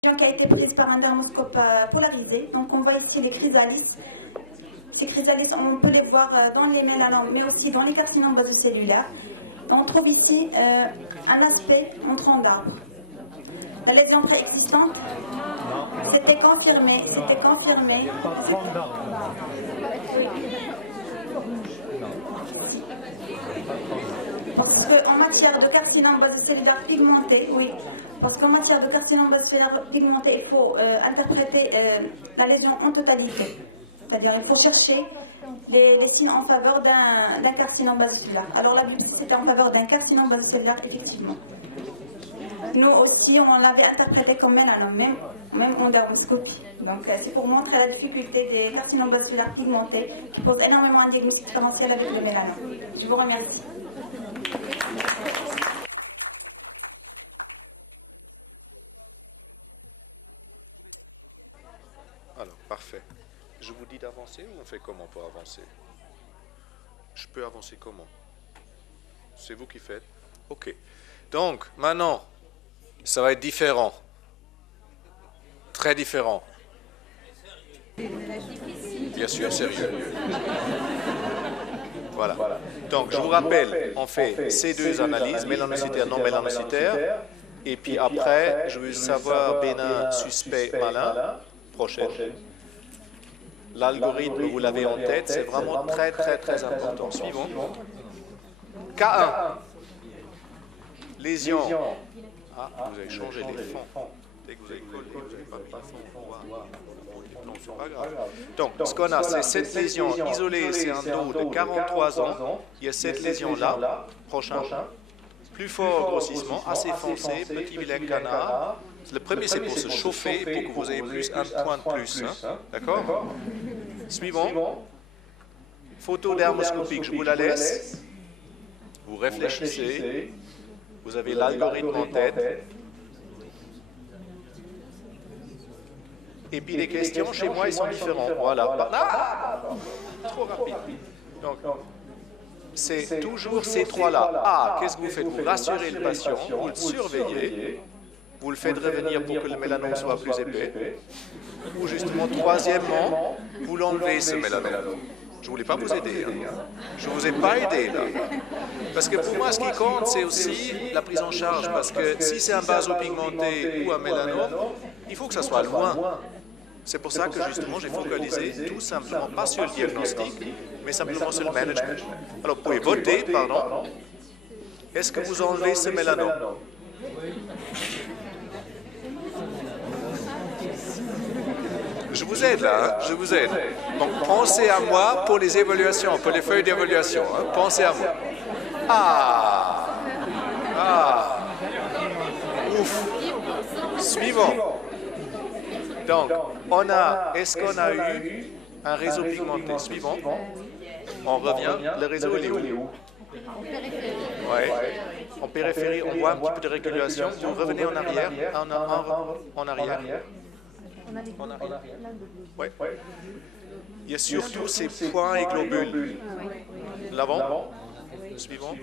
Qui a été prise par un dermoscope polarisé. Donc on voit ici les chrysalices. Ces chrysalices, on peut les voir dans les mélanomes, mais aussi dans les carcinomes basocellulaires. On trouve ici un aspect en tronc d'arbre. La lésion préexistante, c'était confirmé. C'était confirmé. Parce qu'en matière de carcinome basocellulaire pigmenté, oui, parce qu'en matière de carcinome basocellulaire pigmenté, il faut interpréter la lésion en totalité. C'est-à-dire il faut chercher les signes en faveur d'un carcinome basocellulaire. Alors la biopsie, c'était en faveur d'un carcinome basocellulaire, effectivement. Nous aussi, on l'avait interprété comme mélanome, même en dermoscopie. Donc c'est pour montrer la difficulté des carcinomes basocellulaires pigmentés qui posent énormément un diagnostic différentiel avec le mélanome. Je vous remercie. Alors, parfait. Je vous dis d'avancer ou on fait comment pour avancer? Je peux avancer comment? C'est vous qui faites? Ok. Donc, maintenant, ça va être différent. Très différent. Bien sûr, sérieux. Voilà. Donc, je vous rappelle, on fait ces deux analyses, mélanocytaire, non mélanocytaire. Et puis après, je veux savoir bénin, suspect, malin. Prochaine. L'algorithme, vous l'avez en tête, c'est vraiment très, très, très important. Suivant. K1. Lésion. Ah, vous avez changé les fonds. Dès que vous avez collé, vous n'avez pas mis les fonds. Non, c'est pas grave. Donc, ce qu'on a, c'est cette lésion isolée, c'est un dos de 43 ans. Il y a cette lésion-là. Prochain. Plus fort grossissement, assez foncé, petit vilain canard. Le premier, c'est pour se chauffer, pour que vous ayez plus un point de plus. Hein. D'accord? Suivant. Photo dermoscopique, je vous la laisse. Vous réfléchissez. Vous avez l'algorithme en tête. Et puis les questions, chez moi, ils sont différents. Voilà. Ah, trop rapide. Donc, c'est toujours ces trois-là. A, qu'est-ce que vous faites? Vous rassurez le patient, vous le surveillez, vous le faites revenir pour que le mélanome soit plus épais. Ou justement, troisièmement, vous l'enlevez ce mélanome. Je ne voulais pas vous aider. Hein. Je ne vous ai pas aidé là. Parce que pour moi, ce qui compte, c'est aussi la prise en charge. Parce que si c'est un basopigmenté ou un mélanome, il faut que ça soit loin. C'est pour ça que justement, j'ai focalisé tout simplement, pas sur le diagnostic, mais simplement sur le management. Alors, vous pouvez voter, pardon. Est-ce que vous enlevez ce mélanome? Je vous aide là, hein? Je vous aide. Donc, pensez à moi pour les évaluations, pour les feuilles d'évaluation. Hein? Pensez à moi. Ouf. Suivant. Donc, est-ce qu'on a eu un réseau pigmenté? Suivant. On revient. Le réseau, il est où? Oui. En périphérie, on voit un petit peu de régulation. Vous revenez en arrière. En arrière. Oui. Il y a surtout ces points et globules. L'avant. Suivant.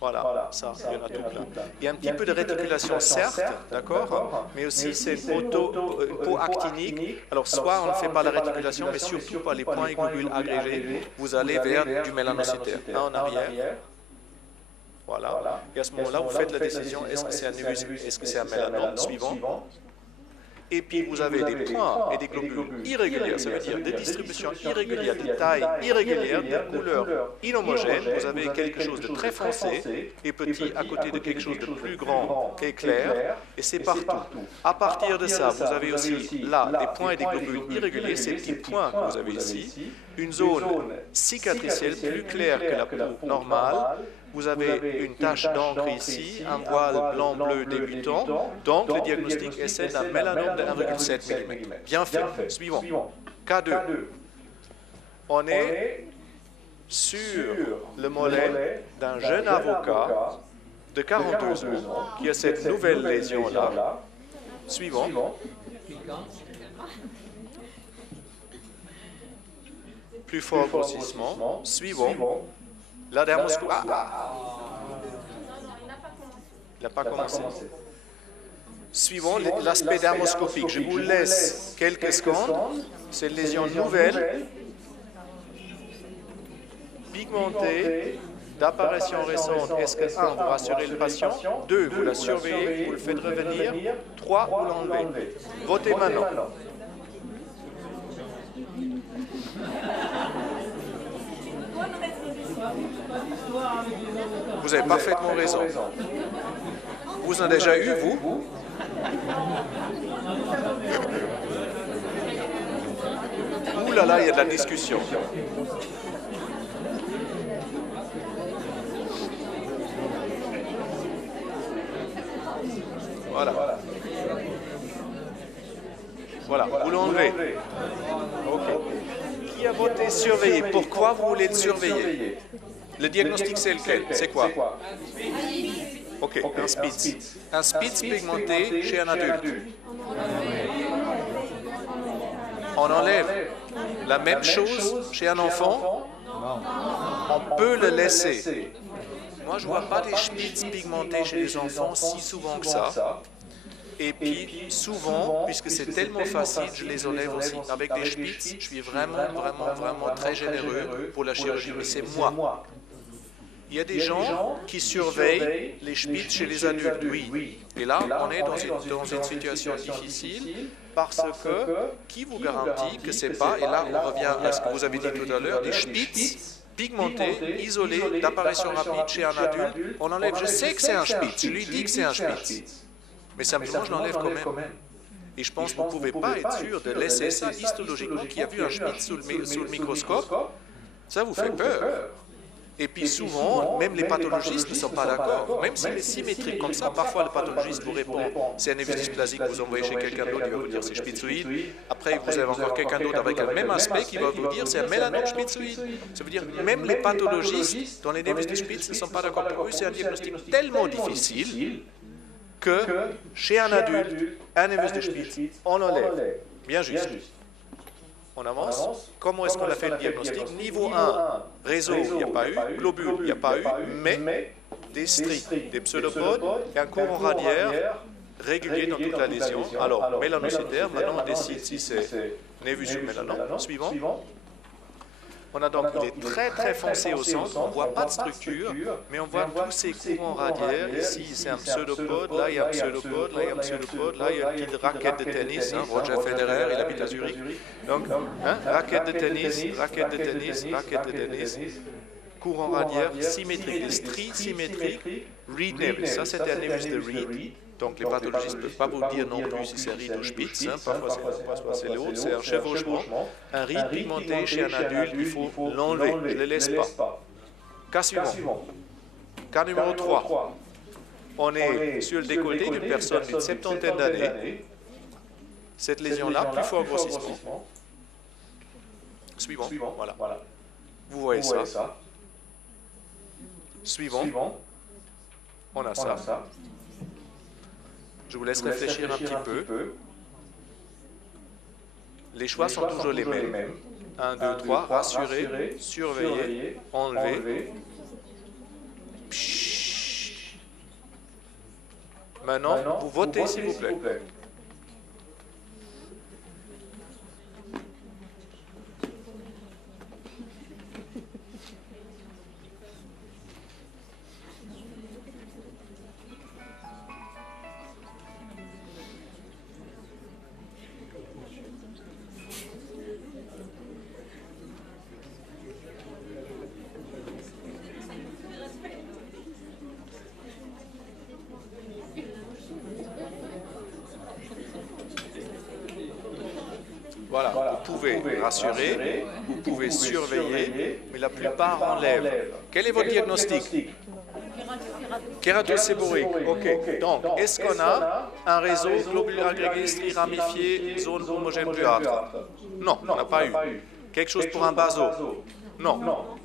Voilà, ça, il y en a tout plein. Il y a un petit peu de réticulation, certes, d'accord, mais aussi c'est une peau actinique. Alors, soit on ne fait pas la réticulation, mais surtout par les points et globules agrégés, vous allez vers du mélanocytaire. Un en arrière. Voilà. Et à ce moment-là, vous faites la décision, est-ce que c'est un nevus, est-ce que c'est un mélanome? Suivant. Et puis, vous avez des points et des globules irréguliers, ça veut dire des distributions irrégulières, des tailles irrégulières, des couleurs inhomogènes. Vous avez quelque chose de très foncé et petit à côté de quelque chose de plus grand et clair, et c'est partout. À partir de ça, vous avez aussi là des points et des globules irréguliers, ces petits points que vous avez ici, une zone cicatricielle plus claire que la peau normale. Vous avez une tache d'encre ici, un voile blanc-bleu débutant, donc le diagnostic est celle d'un mélanome de 1,7 mm. Bien fait. Suivant. K2. On est sur le mollet d'un jeune avocat de 42 ans qui a cette nouvelle lésion-là. Suivant. Plus fort grossissement. Suivant. La dermoscopie. Il n'a pas commencé. Suivant l'aspect dermoscopique, je vous laisse quelques secondes. C'est une lésion nouvelle, pigmentée, d'apparition récente. Est-ce que 1, vous rassurez le patient, 2, vous la surveillez, vous le faites revenir, 3, vous l'enlevez. Votez maintenant. Vous avez parfaitement raison. Vous en avez déjà eu, vous? Ouh là là, il y a de la discussion. Voilà. Voilà, vous l'enlevez. OK. Qui a voté surveiller? Pourquoi vous voulez le surveiller? Le diagnostic, c'est lequel? C'est quoi? OK, un Spitz. Un Spitz pigmenté chez un adulte. On enlève. La même chose chez un enfant, on peut le laisser. Moi, je ne vois pas des Spitz pigmentés chez les enfants si souvent que ça. Et puis, souvent, puisque c'est tellement facile, je les enlève aussi. Avec des Spitz, je suis vraiment très généreux pour la chirurgie. Mais c'est moi. Il y a des gens qui surveillent les Spitz chez les adultes, oui. Et là, on est dans une situation difficile parce que qui vous garantit que c'est pas, et là on revient à ce que vous avez dit tout à l'heure, des Spitz pigmentés, isolés, d'apparition rapide chez un adulte, on enlève, je sais que c'est un Spitz, je lui dis que c'est un Spitz, mais simplement je l'enlève quand même. Et je pense que vous ne pouvez pas être sûr de laisser ça histologiquement, qui a vu un Spitz sous le microscope, ça vous fait peur. Et puis souvent, même les pathologistes ne sont pas d'accord. Même s'il est symétrique comme ça, parfois le pathologiste vous répond c'est un névus dysplasique, vous envoyez chez quelqu'un d'autre, il va vous dire c'est spitzoïde. Après, vous avez encore quelqu'un d'autre avec le même aspect qui va vous dire c'est un mélanome spitzoïde. Ça veut dire même les pathologistes dans les névus de Spitz ne sont pas d'accord. Pour eux, c'est un diagnostic tellement difficile que chez un adulte, un névus de Spitz, on enlève. Bien juste. On avance. Comment est-ce qu'on a fait le diagnostic? Niveau 1, réseau, il n'y a pas eu. Globule, il n'y a pas eu. Mais des stries, des pseudopodes et un courant radiaire régulier dans toute la lésion. Alors, mélanocytaire, maintenant on décide si c'est névus ou mélanome. Suivant. On a donc, il est très foncé au centre, on ne voit pas de structure, mais on voit tous ces courants radiaires. Ici, c'est un pseudopode, là, il y a un pseudopode, là, il y a un pseudopode, là, il y a une petite raquette de tennis, Roger Federer, il habite à Zurich. Donc, raquette de tennis, courant radiaire symétrique, des stries symétriques, Reed Nevis. Ça, c'était un Nevis de Reed. Donc, les pathologistes ne peuvent pas vous dire non plus si c'est Reed ou Spitz. Parfois, c'est l'autre, c'est un chevauchement. Un Reed pigmenté chez un adulte, il faut l'enlever. Je ne le laisse pas. Cas suivant. Cas numéro 3. On est sur le décolleté d'une personne d'une septantaine d'années. Cette lésion-là, plus fort grossissement. Suivant. Voilà. Vous voyez ça. Suivant. On a ça. Je vous laisse réfléchir un petit peu. Les choix sont toujours les mêmes. 1, 2, 3, rassurer, surveiller, enlever. Maintenant, vous votez s'il vous plaît. Voilà, vous pouvez rassurer, vous pouvez surveiller, mais la plupart enlèvent. Quel est votre diagnostic? Kératoséborique, ok. Donc, est-ce qu'on a un réseau globulaire agrégé, strie ramifié, zone homogène bleuâtre? Non, on n'a pas eu. Quelque chose pour un baso? Non.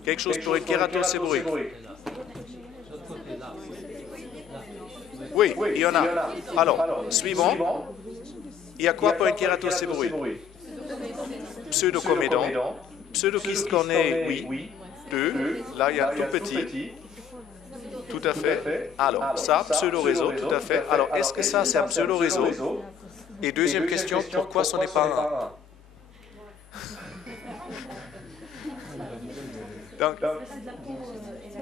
Quelque chose pour une kératoséborique? Oui, il y en a. Alors, suivant. Il y a quoi pour une kératoséborique? Pseudocomédon, pseudokyste cornée, oui. 2, là il y a un tout tout à fait. Alors, ça, pseudo-réseau, tout à fait. Alors, est-ce que ça, c'est un pseudo-réseau? Et deuxième question, pourquoi ce n'est pas un? Donc,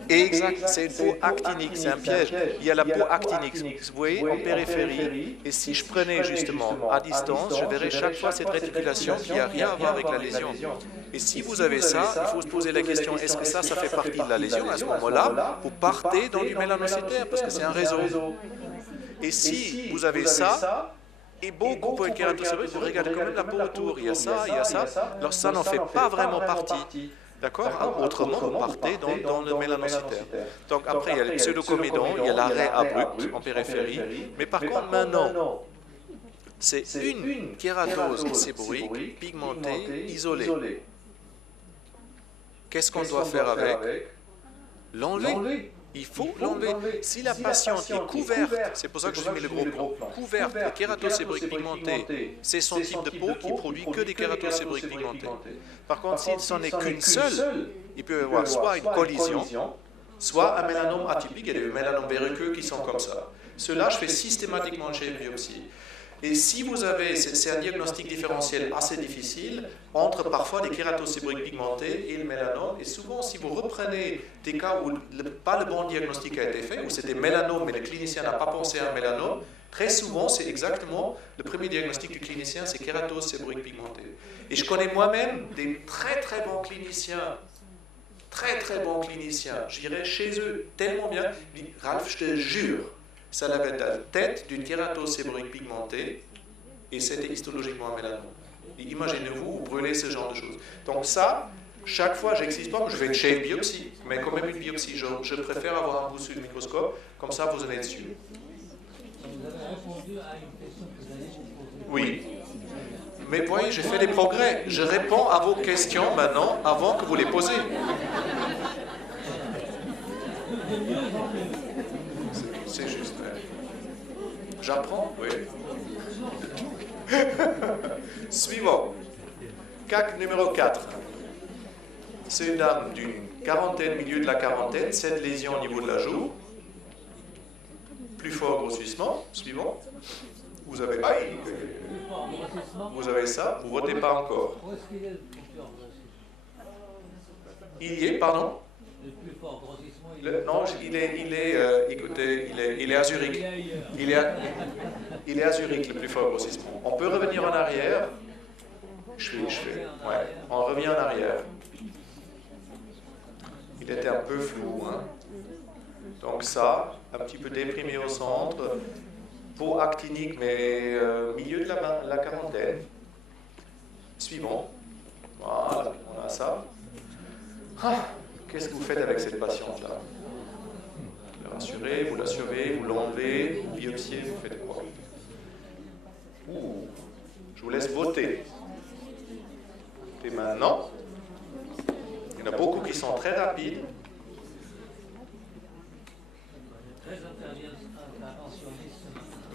exact, c'est une peau actinique, c'est un piège. Il y a la peau actinique, vous voyez, en périphérie. Et si je prenais justement à distance, je verrais chaque fois cette réticulation qui n'a rien à voir avec la lésion. Et si vous avez ça, il faut se poser la question, est-ce que ça fait partie de la lésion? À ce moment-là, vous partez dans du mélanocytaire, parce que c'est un réseau. Et si vous avez ça, et beaucoup pour une kératoséborique, vous regardez quand même la peau autour, il y a ça, alors ça n'en fait pas vraiment partie. D'accord? Autrement, vous partez dans le mélanocytaire. Donc après, il y a le pseudocomédon, il y a l'arrêt abrupt en périphérie. Mais par contre, maintenant, c'est une kératose séborique pigmentée, isolée. Qu'est-ce qu'on doit faire avec? L'enlever. Il faut l'enlever. Si la patiente est couverte, c'est pour ça que je mets le gros plan, couverte de kératose séborique pigmentée, c'est son type de peau qui produit que des kératoses séboriques pigmentées. Par contre, s'il n'en est qu'une seule, il peut y avoir soit une collision, soit un mélanome atypique. Il y a des mélanomes verruqueux qui sont comme ça. Ceux-là, je fais systématiquement chez une biopsie. Et si vous avez, c'est un diagnostic différentiel assez difficile entre parfois des kératoses séboriques pigmentées et le mélanome. Et souvent, si vous reprenez des cas où pas le bon diagnostic a été fait, où c'était mélanome mais le clinicien n'a pas pensé à un mélanome, très souvent, c'est exactement le premier diagnostic du clinicien, c'est kératose séborique pigmentée. Et je connais moi-même des très très bons cliniciens, j'irais chez eux tellement bien, je dis, Ralph, je te jure, ça avait la tête d'une kératose séborique pigmentée et c'était histologiquement un mélanome. Imaginez-vous, vous brûlez ce genre de choses. Donc ça, chaque fois, j'existe pas, je fais une shave biopsie, mais quand même une biopsie. Je préfère avoir un bout sous le microscope, comme ça vous en êtes sûr. Vous avez répondu à une question que vous allez poser. Oui. Mais vous voyez, j'ai fait des progrès. Je réponds à vos questions maintenant avant que vous les posiez. C'est juste. J'apprends, oui. Suivant. CAC numéro 4. C'est une dame d'une quarantaine, milieu de la quarantaine, 7 lésions au niveau de la joue. Plus fort grossissement. Suivant. Vous avez vous avez ça, vous ne votez pas encore. Il y est, pardon? Le plus fort grossissement. Non, écoutez, il est à Zurich. Il est à Zurich, le plus fort grossissement. On peut revenir en arrière. Ouais, on revient en arrière. Il était un peu flou, hein. Donc ça, un petit peu déprimé au centre. Peau actinique, mais milieu de la quarantaine. Suivant. Voilà, on a ça. Qu'est-ce que vous faites avec cette patiente-là? Vous la rassurez, vous la surveillez, vous l'enlevez, vous biopsiez, vous faites quoi? Je vous laisse voter. Et maintenant, il y en a beaucoup qui sont très rapides.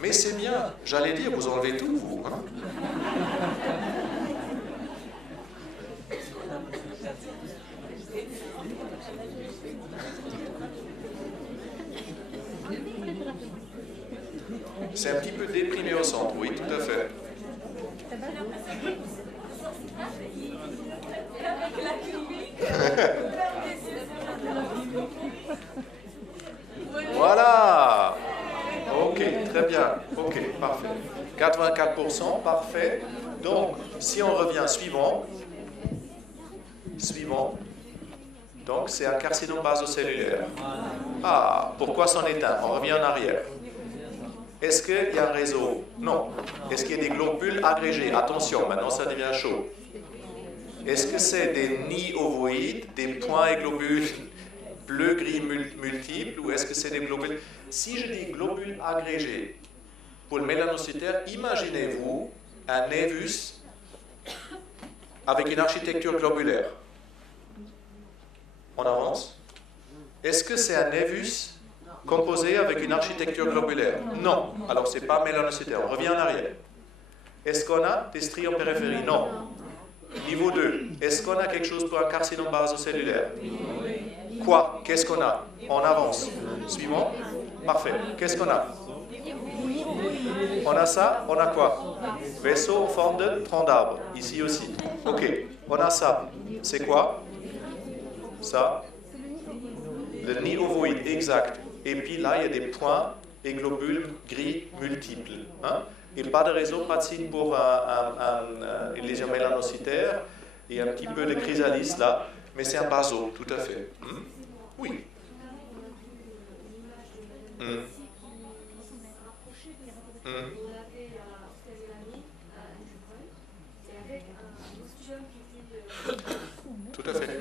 Mais c'est bien, j'allais dire, vous enlevez tout, vous. Hein? C'est un petit peu déprimé au centre, oui, tout à fait. Voilà. Ok, très bien. Ok, parfait. 84%, parfait. Donc, si on revient suivant. Donc, c'est un carcinome basocellulaire. Ah, pourquoi c'en est un? On revient en arrière. Est-ce qu'il y a un réseau? Non. Est-ce qu'il y a des globules agrégés? Attention, maintenant ça devient chaud. Est-ce que c'est des nids ovoïdes, des points et globules bleu-gris multiples, ou est-ce que c'est des globules? Si je dis globules agrégés pour le mélanocytaire, imaginez-vous un névus avec une architecture globulaire. On avance. Est-ce que c'est un névus composé avec une architecture globulaire? Non. Alors, ce n'est pas mélanocytaire. On revient en arrière. Est-ce qu'on a des stries en périphérie? Non. Niveau 2. Est-ce qu'on a quelque chose pour un carcinome basocellulaire? Quoi? Qu'est-ce qu'on a? On avance. Suivant. Parfait. Qu'est-ce qu'on a? On a ça, on a quoi? Vaisseau en forme de tronc d'arbre. Ici aussi. Ok. On a ça. C'est quoi? Ça. Le nid ovoïde, exact. Et puis là, il y a des points et globules gris multiples. Hein? Et pas de réseau, pas de signe pour une lésion mélanocytaire. Et un petit peu de chrysalis là. Mais c'est un baso, tout à fait. Oui. Tout à fait.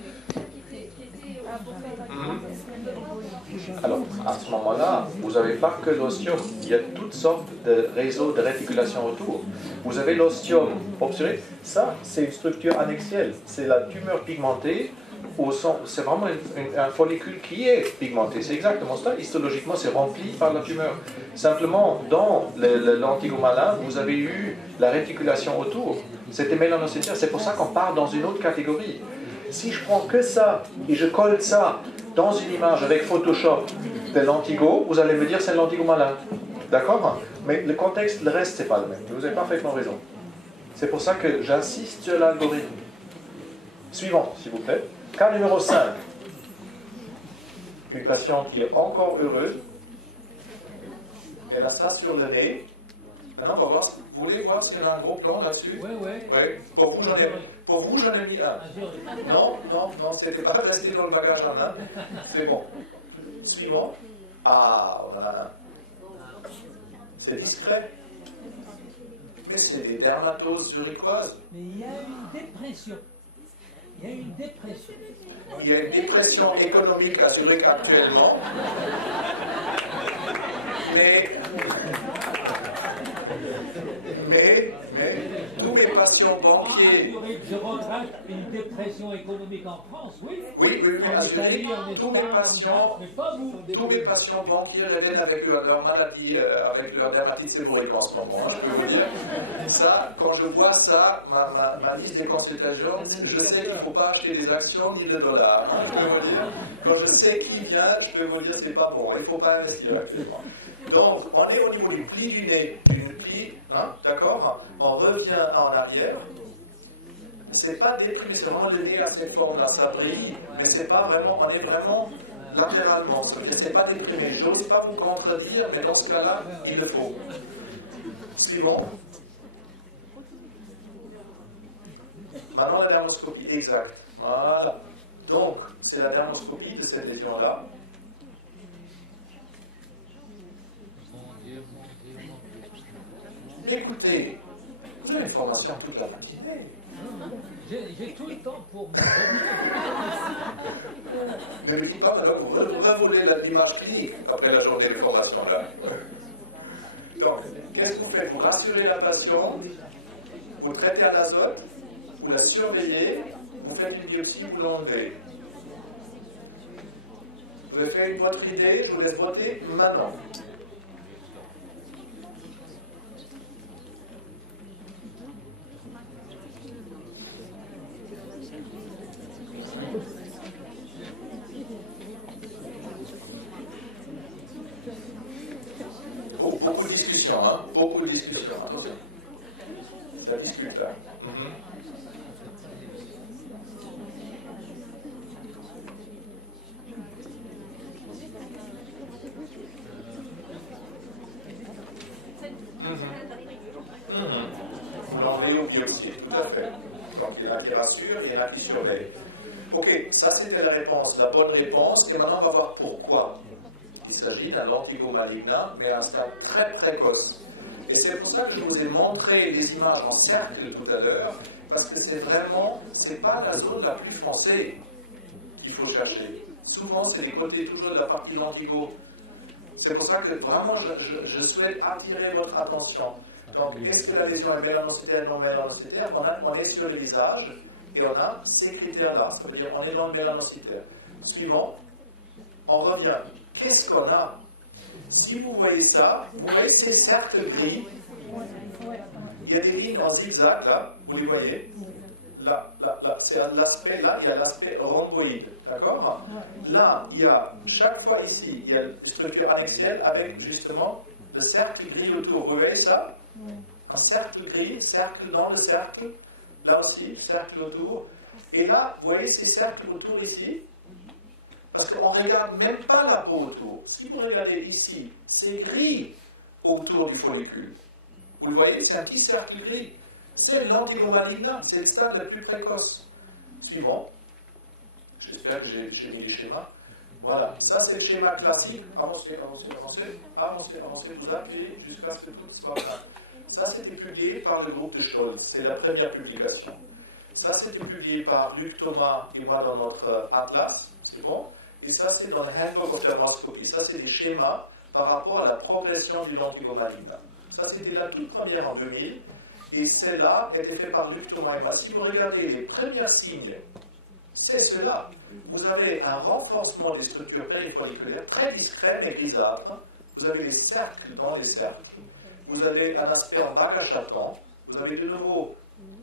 Alors, à ce moment-là, vous n'avez pas que l'ostium, il y a toutes sortes de réseaux de réticulation autour. Vous avez l'ostium, observez, ça c'est une structure annexielle, c'est la tumeur pigmentée, c'est vraiment un follicule qui est pigmenté, c'est exactement ça, histologiquement c'est rempli par la tumeur. Simplement, dans l'antigomalin, vous avez eu la réticulation autour, c'était mélanocytaire, c'est pour ça qu'on part dans une autre catégorie. Si je prends que ça et je colle ça dans une image avec Photoshop de l'antigo, vous allez me dire c'est l'antigo malin. D'accord? Mais le contexte, le reste, c'est pas le même. Vous avez parfaitement raison. C'est pour ça que j'insiste sur l'algorithme. Suivant, s'il vous plaît. Cas numéro 5. Une patiente qui est encore heureuse. Elle a ça sur le nez. Maintenant, on va voir. Vous voulez voir s'il y a un gros plan là-dessus? Oui. Pour vous, j'en ai mis un. Non, c'était pas resté dans le bagage en main. C'est bon. Suivant. Ah, on en a un. C'est discret. Mais c'est des dermatoses zurichoises. Mais il y a une dépression. Il y a une dépression économique à Zurich actuellement. Mais tous mes patients banquiers... Je retraite une dépression économique en France, oui. Oui, à Zurich, tous mes patients banquiers reviennent avec leur maladie, avec leur dermatite séborrheique en ce moment. Je peux vous dire, ça, quand je vois ça, ma liste des consultations, je sais qu'il ne faut pas acheter des actions ni de dollars. Hein, je peux vous dire. Quand je sais qui vient, je peux vous dire c'est pas bon. Il ne faut pas investir actuellement. Donc, on est au niveau du pli du nez, hein, d'accord? On revient en arrière. C'est pas déprimé, c'est vraiment le nez à cette forme-là, ça brille, mais c'est pas vraiment, on est vraiment latéralement. C'est pas déprimé. Je n'ose pas vous contredire, mais dans ce cas-là, il le faut. Suivant. Maintenant, la dermoscopie, exact. Voilà. Donc, c'est la dermoscopie de cette lésion-là. Écoutez, vous avez une formation toute la matinée. J'ai tout le temps pour me Ne me dites pas, alors, vous revoulez l'image clinique après la journée de formation là. Donc, qu'est-ce que vous faites? Vous rassurez la patiente, vous traitez à l'azote, vous la surveillez, vous faites une biopsie, vous l'enlevez. Vous avez fait une autre idée, je vous laisse voter maintenant. Oh, beaucoup de discussions, hein? Beaucoup de discussions, attention. Ça discute là. Vous l'enlevez au biopsie, tout à fait. Donc il y en a qui rassurent, il y en a qui surveillent. Ok, ça c'était la réponse, la bonne réponse. Et maintenant on va voir pourquoi. Il s'agit d'un lentigo malignin, mais à un stade très précoce. Et c'est pour ça que je vous ai montré les images en cercle tout à l'heure, parce que c'est vraiment, c'est pas la zone la plus foncée qu'il faut chercher. Souvent, c'est les côtés toujours de la partie lentigo. C'est pour ça que vraiment, je souhaite attirer votre attention. Donc, est-ce que la lésion est mélanocytaire, non mélanocytaire? On est sur le visage et on a ces critères-là. Ça veut dire on est dans le mélanocytaire. Suivant, on revient. Qu'est-ce qu'on a? Si vous voyez ça, vous voyez ces cercles gris. Il y a des lignes en zigzag là, vous les voyez? là, c'est l'aspect, là, il y a l'aspect rhomboïde, d'accord? Là, il y a, chaque fois ici, il y a une structure annexielle avec justement le cercle gris autour. Vous voyez ça? Un cercle gris, cercle dans le cercle, là aussi, cercle autour. Et là, vous voyez ces cercles autour ici? Parce qu'on ne regarde même pas la peau autour. Si vous regardez ici, c'est gris autour du follicule. Vous le voyez, c'est un petit cercle gris. C'est l'antivomalina, c'est le stade le plus précoce. Suivant. J'espère que j'ai mis le schéma. Voilà, ça c'est le schéma classique. Avancez, vous appuyez jusqu'à ce que tout soit là. Ça c'était publié par le groupe de Scholz, c'est la première publication. Ça c'était publié par Luc Thomas et moi dans notre atlas, c'est bon. Et ça c'est dans le Handbook of Dermoscopy. Ça c'est des schémas par rapport à la progression du lentivomalina. Ça c'était la toute première en 2000. Et celle-là était faite par Luc Thomas et moi. Si vous regardez les premiers signes, c'est cela. Vous avez un renforcement des structures périfolliculaires très discret mais grisâtre. Vous avez des cercles dans les cercles. Vous avez un aspect en bague à chaton. Vous avez de nouveau,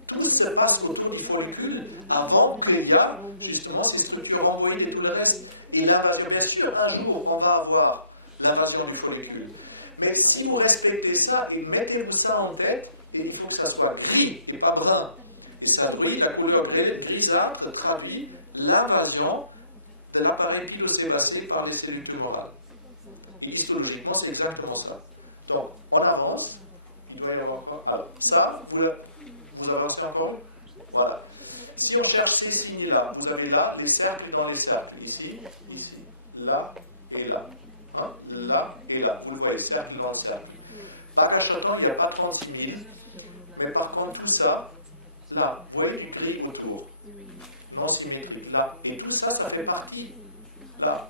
tout se passe autour du follicule avant qu'il y a justement ces structures rhomboïdes et tout le reste. Et l'invasion, bien sûr, un jour, on va avoir l'invasion du follicule. Mais si vous respectez ça et mettez-vous ça en tête, et il faut que ça soit gris et pas brun. Et ça brille, la couleur grisâtre traduit l'invasion de l'appareil pilosébacé par les cellules tumorales. Et histologiquement, c'est exactement ça. Donc, on avance. Il doit y avoir encore. Alors, ça, vous avancez encore? Voilà. Si on cherche ces signes-là, vous avez là les cercles dans les cercles. Ici, ici, là et là. Hein? Là et là. Vous le voyez, cercle dans le cercle. Par achetant, il n'y a pas 36 000. Mais par contre, tout ça, là, vous voyez du gris autour, non symétrique, là, et tout ça, ça fait partie, là,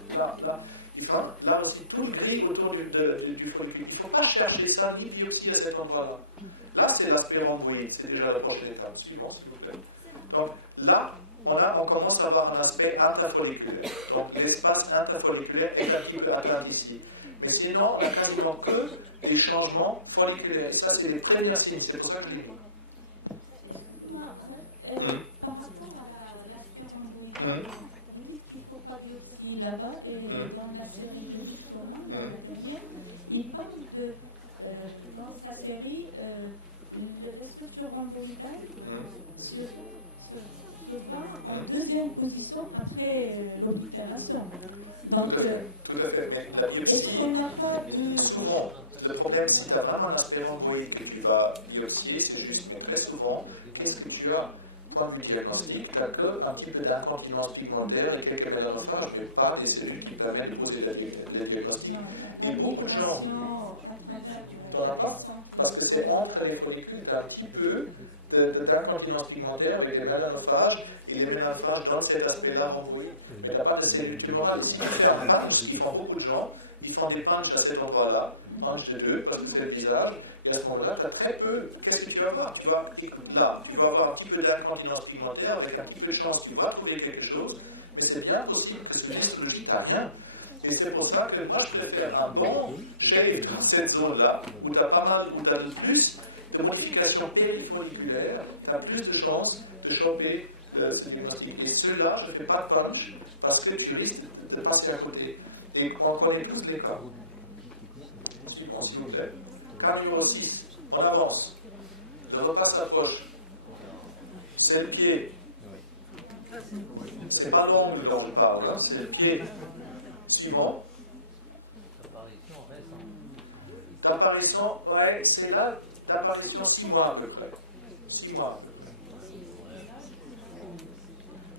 enfin, là aussi, tout le gris autour du follicule. Il ne faut pas chercher ça, ni biopsie à cet endroit-là. Là, c'est l'aspect rhomboïde, c'est déjà la prochaine étape. Suivant, s'il vous plaît. Donc, là, on commence à avoir un aspect interfolliculaire. Donc, l'espace interfolliculaire est un petit peu atteint ici. Mais sinon, on a quasiment que les changements folliculaires. Et ça, c'est les premiers signes. C'est pour ça que je l'ai mis. Par rapport à l'aspect rhomboïde, il ne faut pas dire aussi là-bas, et dans la série de justement, dans la dernière, il parle que dans sa série, les structures rhomboïdales se voit en deuxième position après l'opération. Tout à fait. Mais la biopsie, souvent, le problème, si tu as vraiment un aspect rhomboïde que tu vas biopsier, c'est juste, mais très souvent, qu'est-ce que tu as? Quand tu diagnostiques, tu n'as qu'un petit peu d'incontinence pigmentaire et quelques mélanophages, mais pas les cellules qui permettent de poser le diagnostic. Et beaucoup de gens n'en ont pas, parce que c'est entre les follicules, tu as un petit peu d'incontinence pigmentaire avec les mélanophages, et les mélanophages donnent cet aspect-là rhomboïde. Mais tu n'as pas de cellules tumorales. Si tu fais un punch, ce qu'ils font beaucoup de gens, ils font des punches à cet endroit-là, punch de 2, parce que c'est le visage, et à ce moment-là, tu as très peu. Qu'est-ce que tu vas voir? Tu vas, écoute, là, tu vas avoir un petit peu d'incontinence pigmentaire, avec un petit peu de chance, tu vas trouver quelque chose, mais c'est bien possible que sur l'histologie, tu n'as rien. Et c'est pour ça que moi, je préfère un bon shape dans cette zone-là, où tu as pas mal, où tu as plus de modifications périfolliculaires, tu as plus de chances de choper ce diagnostic. Et ceux-là, je ne fais pas de punch, parce que tu risques de passer à côté. Et on connaît tous les cas. S'il vous plaît. Cas numéro 6, on avance. Le repas s'approche. C'est le pied. C'est pas l'angle dont je parle, hein, c'est le pied. Suivant. L'apparition, ouais, c'est là, l'apparition 6 mois à peu près. 6 mois à peu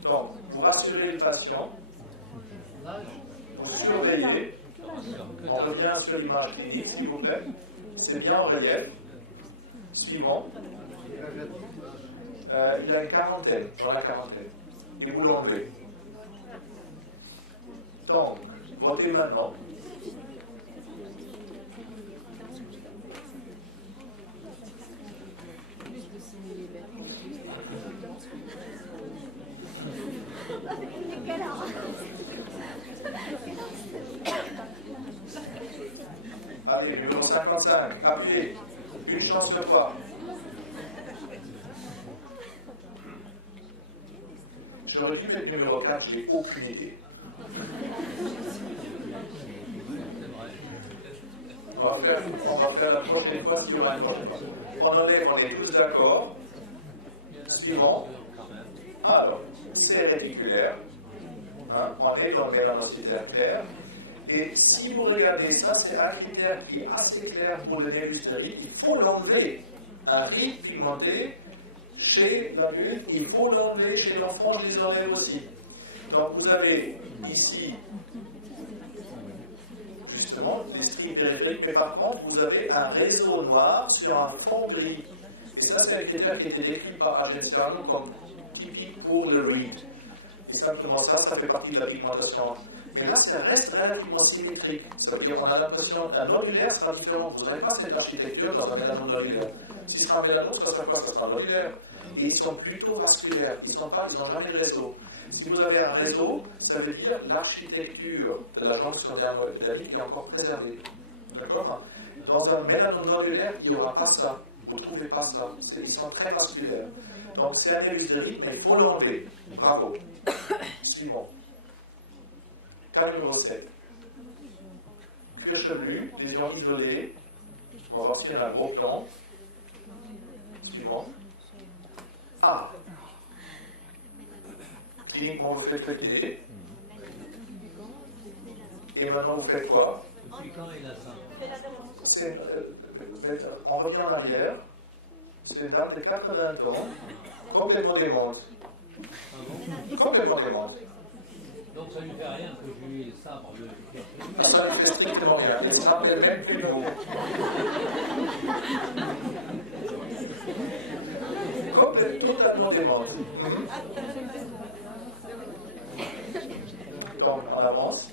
près. Donc, vous rassurez le patient, vous surveillez, on revient sur l'image clinique, s'il vous plaît, c'est bien en relief. Suivant. Il a une quarantaine, dans la quarantaine, et vous l'enlevez. Donc, votez maintenant. Allez, numéro 55, appuyez. Une chance sur 3. J'aurais dû mettre numéro 4, j'ai aucune idée. On va faire la prochaine fois s'il y aura une prochaine fois. On est tous d'accord. Suivant. Alors, c'est réticulaire. Hein, on est dans le mélanocytaire clair. Et si vous regardez ça, c'est un critère qui est assez clair pour le névus de ride. Il faut l'enlever. Un ride pigmenté chez l'adulte, il faut l'enlever chez l'enfant, je les enlève aussi. Donc vous avez ici justement l'esprit périphérique, mais par contre vous avez un réseau noir sur un fond gris. Et ça c'est un critère qui a été décrit par Argenziano comme typique pour le reed. Et simplement ça fait partie de la pigmentation. Mais là ça reste relativement symétrique. Ça veut dire qu'on a l'impression un nodulaire sera différent. Vous n'aurez pas cette architecture dans un mélanome nodulaire. Si ce sera un mélanome, ça sera quoi? Ça sera un nodulaire. Et ils sont plutôt vasculaires. Ils n'ont jamais de réseau. Si vous avez un réseau, ça veut dire l'architecture de la jonction dermo-épidémique est encore préservée. D'accord? Dans un mélanome nodulaire, il n'y aura pas ça. Vous ne trouvez pas ça. Ils sont très vasculaires. Donc c'est un névus de ride, mais il faut l'enlever. Bravo. Suivant. Cas numéro 7. Cuir chevelu, lésion isolée. On va voir s'il y a un gros plan. Suivant. Ah. Cliniquement, vous faites continuité. Et maintenant, vous faites quoi? On revient en arrière. C'est une dame de 80 ans, complètement démente. Complètement démente. Donc ça ne lui fait rien que je lui sabre le cuir chevelu. Ça lui fait strictement rien. Elle se rappelle même plus de vous. Totalement démente. Donc, on avance.